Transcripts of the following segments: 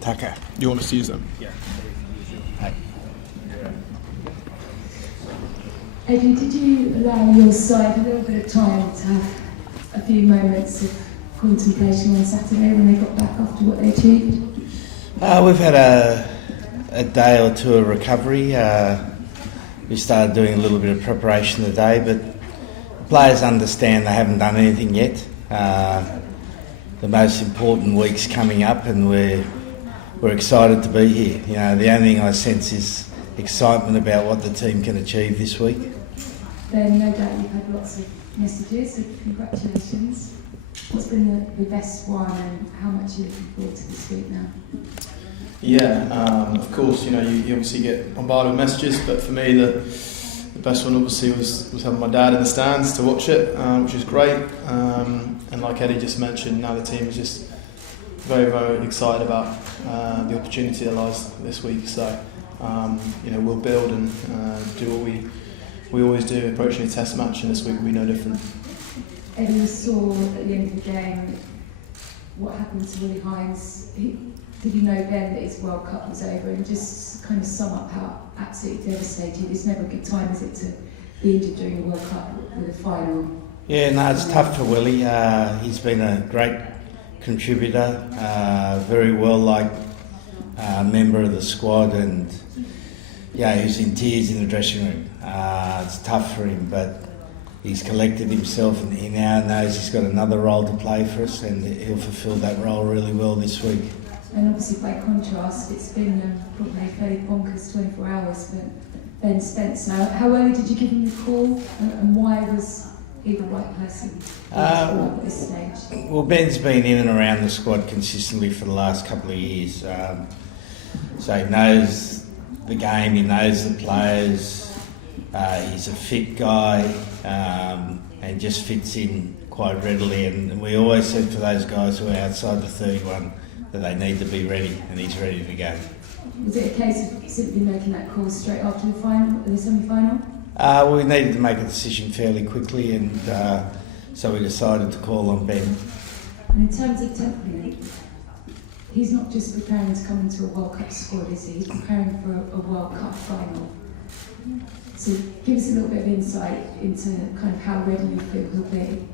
Tucker, you want to use them? Yeah. Hey. Eddie, did you allow your side a little bit of time to have a few moments of contemplation on Saturday when they got back after what they achieved? We've had a day or two of recovery. We started doing a little bit of preparation today, but players understand they haven't done anything yet. The most important week's coming up, and we're excited to be here. You know, the only thing I sense is excitement about what the team can achieve this week. Then no doubt you've had lots of messages, so congratulations. What's been the best one, and how much are you looking forward to this week now? Yeah, of course, you know, you obviously get bombarded with messages, but for me the best one obviously was having my dad in the stands to watch it, which is great. And like Eddie just mentioned, now the team is just very, very excited about the opportunity that lies this week. So, you know, we'll build and do what we always do, approaching a test match, and this week will be no different. Eddie, you saw at the end of the game what happened to Willie Hines. Did you know then that his World Cup was over? And just kind of sum up how absolutely devastating. It's never a good time, is it, to be injured during a World Cup with a final? Yeah, no, it's tough for Willie. He's been a great contributor, very well-liked member of the squad, and yeah, he was in tears in the dressing room. It's tough for him, but he's collected himself, and he now knows he's got another role to play for us, and he'll fulfil that role really well this week. And obviously, by contrast, it's been probably a fairly bonkers 24 hours for Ben Spencer. How early did you give him the call, and why was he the right person at this stage? Well, Ben's been in and around the squad consistently for the last couple of years, so he knows the game, he knows the players, he's a fit guy, and just fits in quite readily. And we always said for those guys who are outside the 31 that they need to be ready, and he's ready to go. Was it a case of simply making that call straight after the semi-final? We needed to make a decision fairly quickly, and so we decided to call on Ben. And in terms of temperament, he's not just preparing to come into a World Cup squad, is he? He's preparing for a World Cup final. So give us a little bit of insight into kind of how ready you feel he'll be.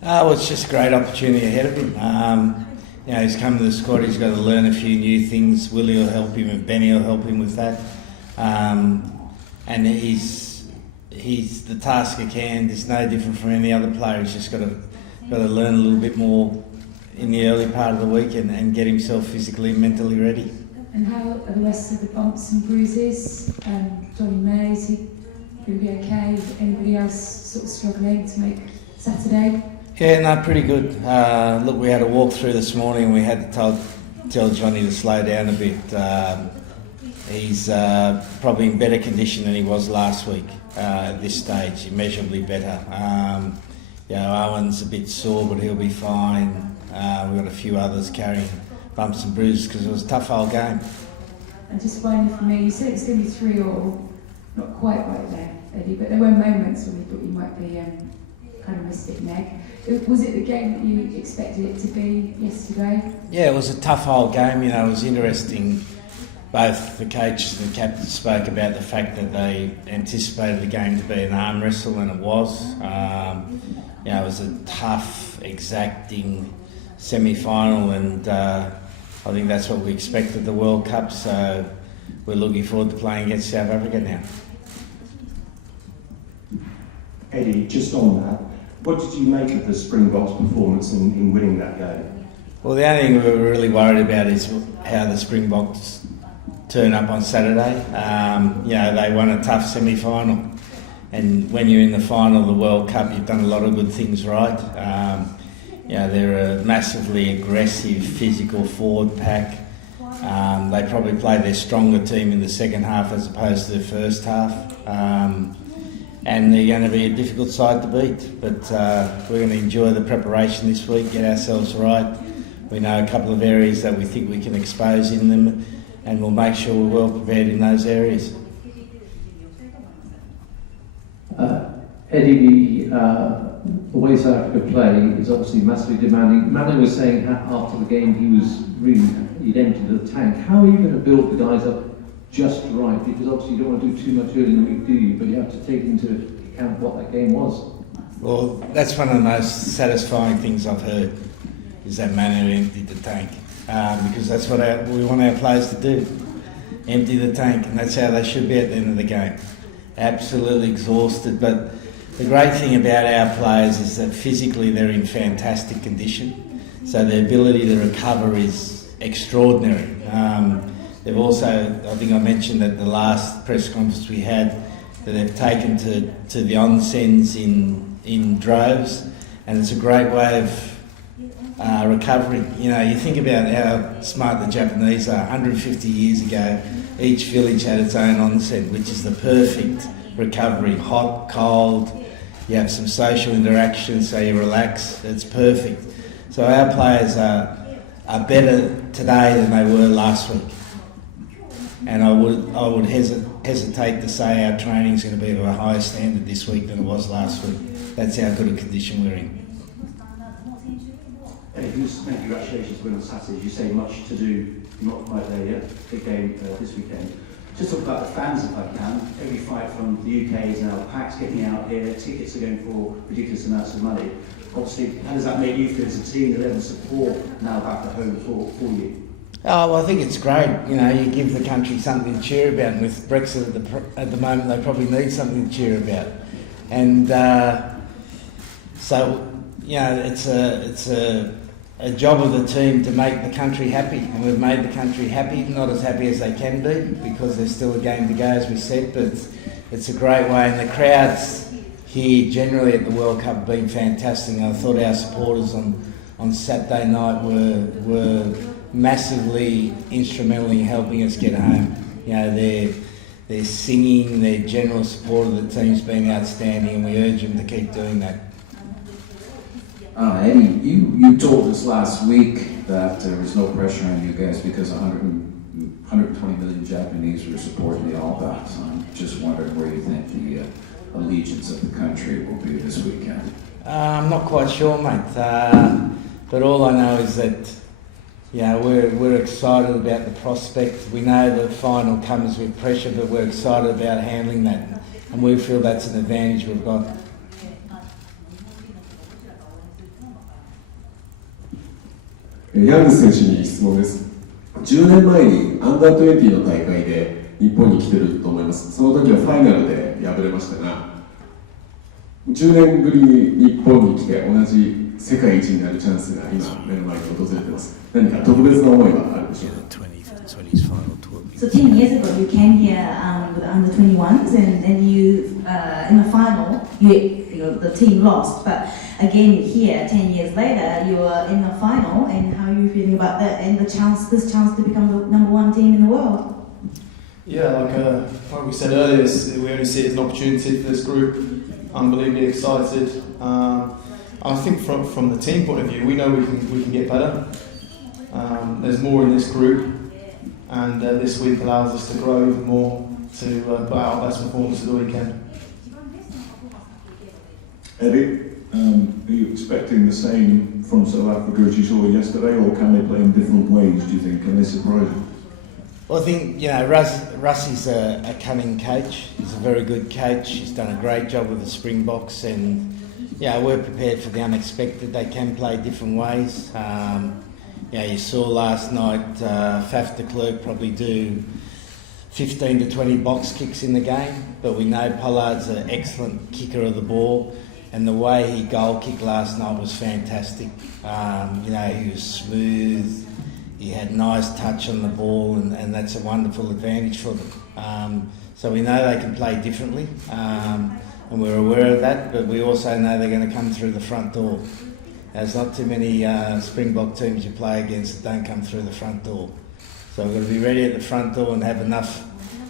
Well, it's just a great opportunity ahead of him. You know, he's come to the squad, he's got to learn a few new things. Willie will help him, and Benny will help him with that. And he's the task at hand is no different from any other player. He's just got to learn a little bit more in the early part of the week and get himself physically and mentally ready. And how are the rest of the bumps and bruises? Johnny May, is he going to be okay? Anybody else sort of struggling to make Saturday? Yeah, no, pretty good. Look, we had a walk through this morning, and we had to tell Johnny to slow down a bit. He's probably in better condition than he was last week at this stage, immeasurably better. You know, Owen's a bit sore, but he'll be fine. We've got a few others carrying bumps and bruises because it was a tough old game. And just finally for me, you said it's going to be 3-3, not quite right there, Eddie, but there were moments when we thought you might be kind of missed it, Meg. Was it the game that you expected it to be yesterday? Yeah, it was a tough old game. You know, it was interesting. Both the coaches and the captain spoke about the fact that they anticipated the game to be an arm wrestle, and it was. You know, it was a tough, exacting semi-final, and I think that's what we expected at the World Cup. So we're looking forward to playing against South Africa now. Eddie, just on that, what did you make of the Springboks' performance in winning that game? Well, the only thing we were really worried about is how the Springboks turn up on Saturday. You know, they won a tough semi-final, and when you're in the final of the World Cup, you've done a lot of good things right. You know, they're a massively aggressive, physical forward pack. They probably played their stronger team in the second half as opposed to the first half. And they're going to be a difficult side to beat, but we're going to enjoy the preparation this week, get ourselves right. We know a couple of areas that we think we can expose in them, and we'll make sure we're well prepared in those areas. Eddie, the way South Africa play is obviously massively demanding. Manning was saying after the game he'd emptied the tank. How are you going to build the guys up just right? Because obviously you don't want to do too much early in the week, do you? But you have to take into account what that game was. Well, that's one of the most satisfying things I've heard, is that Manu emptied the tank. Because that's what we want our players to do, empty the tank, and that's how they should be at the end of the game. Absolutely exhausted, but the great thing about our players is that physically they're in fantastic condition, so their ability to recover is extraordinary. They've also, I think I mentioned at the last press conference we had, that they've taken to the onsens in droves, and it's a great way of recovering. You know, you think about how smart the Japanese are. 150 years ago, each village had its own onsen, which is the perfect recovery. Hot, cold, you have some social interaction, so you relax. It's perfect. So our players are better today than they were last week. And I would hesitate to say our training is going to be of a higher standard this week than it was last week. That's how good a condition we're in. Congratulations to win on Saturday. As you say, much to do, not quite there yet. Big game this weekend. Just talk about the fans if I can. Every fight from the UK is now packed, getting out here. Tickets are going for ridiculous amounts of money. Obviously, how does that make you feel as a team, the level of support now back at home for you? Oh, well, I think it's great. You know, you give the country something to cheer about, and with Brexit at the moment, they probably need something to cheer about. And so, you know, it's a job of the team to make the country happy, and we've made the country happy, not as happy as they can be because there's still a game to go, as we said, but it's a great way, and the crowds here generally at the World Cup have been fantastic. I thought our supporters on Saturday night were massively instrumental in helping us get home. You know, their singing, their general support of the team's been outstanding, and we urge them to keep doing that. Eddie, you told us last week that there was no pressure on you guys because 120 million Japanese were supporting the All Blacks. I'm just wondering where you think the allegiance of the country will be this weekend. I'm not quite sure, mate. But all I know is that, you know, we're excited about the prospect. We know the final comes with pressure, but we're excited about handling that, and we feel that's an advantage we've got. ヤング選手に質問です。10年前にアンダー20の大会で日本に来てると思います。その時はファイナルで敗れましたが、10年ぶりに日本に来て同じ世界一になるチャンスが今目の前に訪れています。何か特別な思いはあるでしょうか。So 10 years ago you came here with the under 21s and you in the final the team lost, but again here 10 years later you are in the final, and how are you feeling about that and this chance to become the number one team in the world? Yeah, like we said earlier, we only see it as an opportunity for this group. Unbelievably excited. I think from the team point of view, we know we can get better. There's more in this group, and this week allows us to grow even more to put out our best performance of the weekend. Eddie, are you expecting the same from South Africa as you saw yesterday, or can they play in different ways, do you think? Can they surprise you? Well, I think, you know, Russie's a cunning coach. He's a very good coach. He's done a great job with the Springboks, and, yeah, we're prepared for the unexpected. They can play different ways. Yeah, you saw last night Faf de Klerk probably do 15 to 20 box kicks in the game, but we know Pollard's an excellent kicker of the ball, and the way he goal kicked last night was fantastic. You know, he was smooth, he had nice touch on the ball, and that's a wonderful advantage for them. So we know they can play differently, and we're aware of that, but we also know they're going to come through the front door. There's not too many Springbok teams you play against that don't come through the front door. So we've got to be ready at the front door and have enough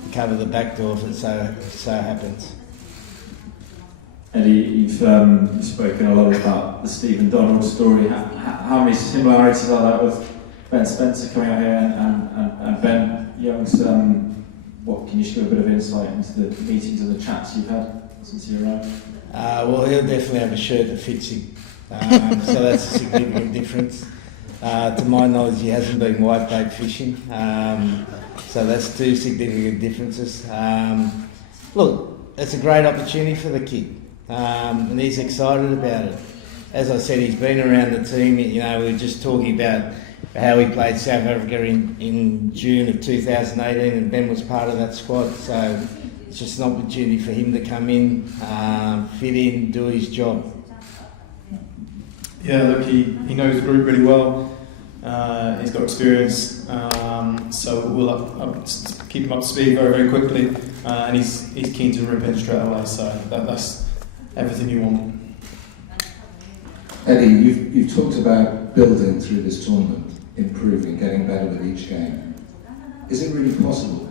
to cover the back door if it so happens. Eddie, you've spoken a lot about the Stephen Donald story. How many similarities are there with Ben Spencer coming out here and Ben Young's? What can you share a bit of insight into the meetings and the chats you've had since you arrived? Well, he'll definitely have a shirt that fits him, so that's a significant difference. To my knowledge, he hasn't been whitebait fishing, so that's two significant differences. Look, it's a great opportunity for the kid, and he's excited about it. As I said, he's been around the team. You know, we were just talking about how he played South Africa in June of 2018, and Ben was part of that squad. So it's just an opportunity for him to come in, fit in, do his job. Yeah, look, he knows the group really well. He's got experience, so we'll keep him up to speed very, very quickly. And he's keen to rip in straight away. So that's everything you want. Eddie, you've talked about building through this tournament, improving, getting better with each game. Is it really possible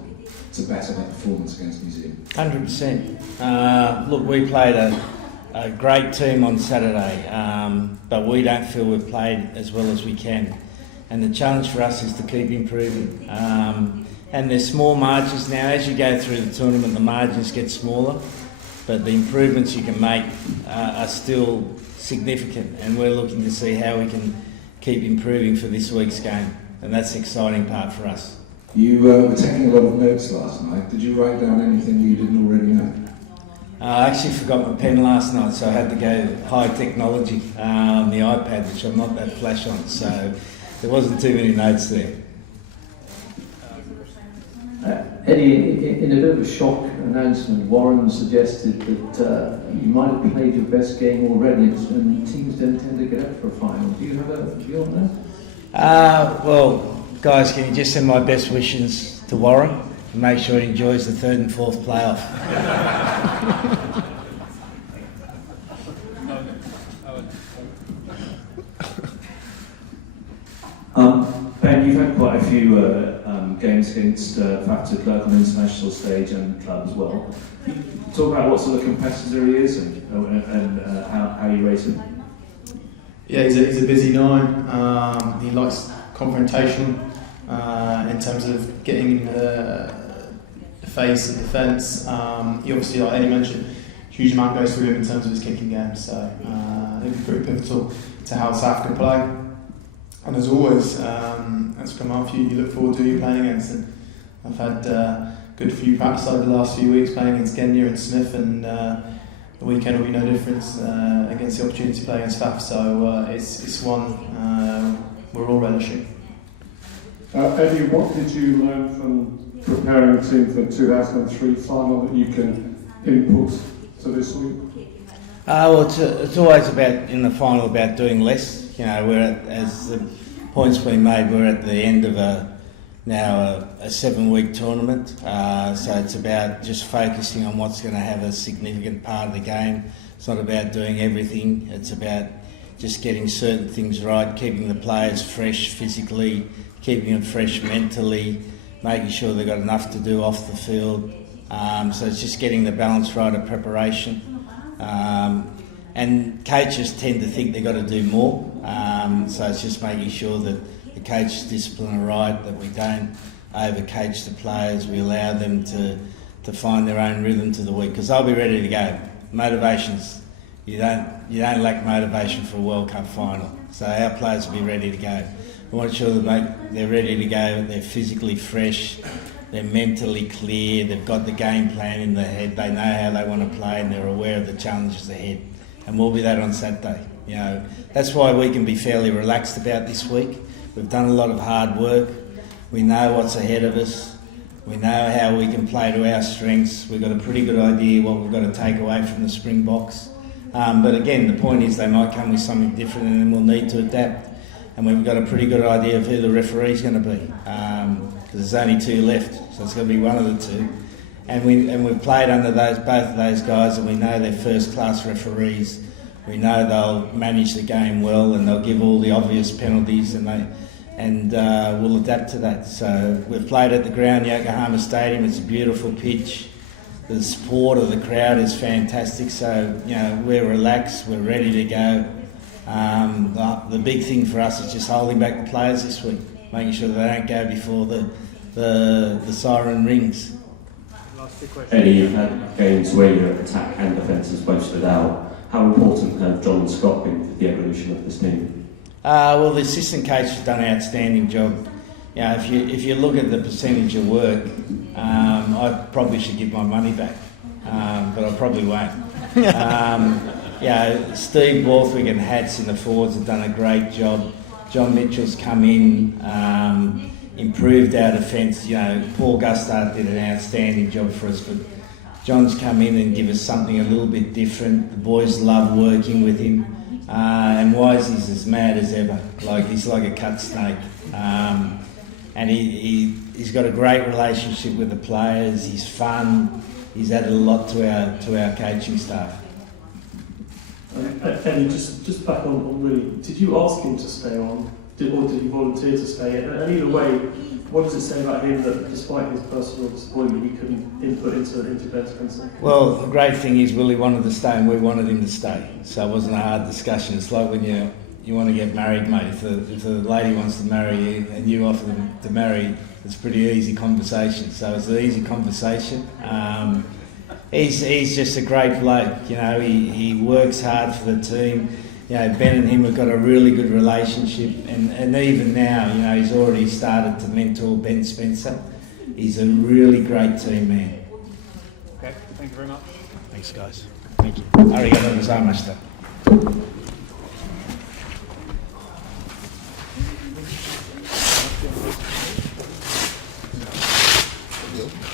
to better that performance against New Zealand? 100%. Look, we played a great team on Saturday, but we don't feel we've played as well as we can. And the challenge for us is to keep improving. And there's small margins now. As you go through the tournament, the margins get smaller, but the improvements you can make are still significant, and we're looking to see how we can keep improving for this week's game, and that's the exciting part for us. You were taking a lot of notes last night. Did you write down anything you didn't already know? I actually forgot my pen last night, so I had to go high technology on the iPad, which I'm not that flash on, so there wasn't too many notes there. Eddie, in a bit of a shock announcement, Warren suggested that you might have played your best game already, and teams don't tend to get up for a final. Do you have a view on that? Well, guys, can you just send my best wishes to Warren and make sure he enjoys the third and fourth playoff? Ben, you've had quite a few games against FAF de Klerk on the international stage and club as well. Can you talk about what sort of competitor he is and how you rate him? Yeah, he's a busy nine. He likes confrontation in terms of getting the face of the fence. He obviously, like Eddie mentioned, huge amount goes through him in terms of his kicking game, so it'll be pretty pivotal to how South Africa play. And as always, as come after you look forward to who you're playing against. And I've had a good few practice over the last few weeks playing against Kenya and Smith, and the weekend will be no difference against the opportunity to play against FAF. So it's one we're all relishing. Eddie, what did you learn from preparing the team for the 2003 final that you can input to this week? Well, it's always about, in the final, about doing less. You know, as the point's been made, we're at the end of now a 7-week tournament. So it's about just focusing on what's going to have a significant part of the game. It's not about doing everything. It's about just getting certain things right, keeping the players fresh physically, keeping them fresh mentally, making sure they've got enough to do off the field. So it's just getting the balance right of preparation. And coaches tend to think they've got to do more, so it's just making sure that the coach's discipline are right, that we don't over-coach the players, we allow them to find their own rhythm to the week, because they'll be ready to go. Motivations, you don't lack motivation for a World Cup final, so our players will be ready to go. We want to ensure that they're ready to go, they're physically fresh, they're mentally clear, they've got the game plan in their head, they know how they want to play, and they're aware of the challenges ahead. And we'll be that on Saturday. You know, that's why we can be fairly relaxed about this week. We've done a lot of hard work. We know what's ahead of us. We know how we can play to our strengths. We've got a pretty good idea what we've got to take away from the Springboks. But again, the point is they might come with something different, and then we'll need to adapt. And we've got a pretty good idea of who the referee's going to be, because there's only 2 left, so it's going to be one of the 2. And we've played under both of those guys, and we know they're first-class referees. We know they'll manage the game well, and they'll give all the obvious penalties, and we'll adapt to that. So we've played at the ground, Yokohama Stadium. It's a beautiful pitch. The support of the crowd is fantastic. So you know we're relaxed, we're ready to go. The big thing for us is just holding back the players this week, making sure they don't go before the siren rings. Eddie, you've had games where your attack and defence has both stood out. How important have John and Scott been for the evolution of this team? Well, the assistant coach has done an outstanding job. You know, if you look at the percentage of work, I probably should give my money back, but I probably won't. Steve Borthwick and Hats in the forwards have done a great job. John Mitchell's come in, improved our defence. You know, Paul Gustard did an outstanding job for us, but John's come in and give us something a little bit different. The boys love working with him, and Wisey's as mad as ever. Like, he's like a cut snake. And he's got a great relationship with the players. He's fun. He's added a lot to our coaching staff. Eddie, just back on Willie, did you ask him to stay on, or did he volunteer to stay? And either way, what does it say about him that despite his personal disappointment, he couldn't input into Ben's Spencer? Well, the great thing is Willie wanted to stay and we wanted him to stay, so it wasn't a hard discussion. It's like when you want to get married, mate. If the lady wants to marry you and you offer them to marry, it's a pretty easy conversation. So it's an easy conversation. He's just a great bloke. You know, he works hard for the team. You know, Ben and him have got a really good relationship, and even now, you know, he's already started to mentor Ben Spencer. He's a really great team man. Okay, thank you very much. Thanks, guys. Thank you. Arigato gozaimasu. Thank you.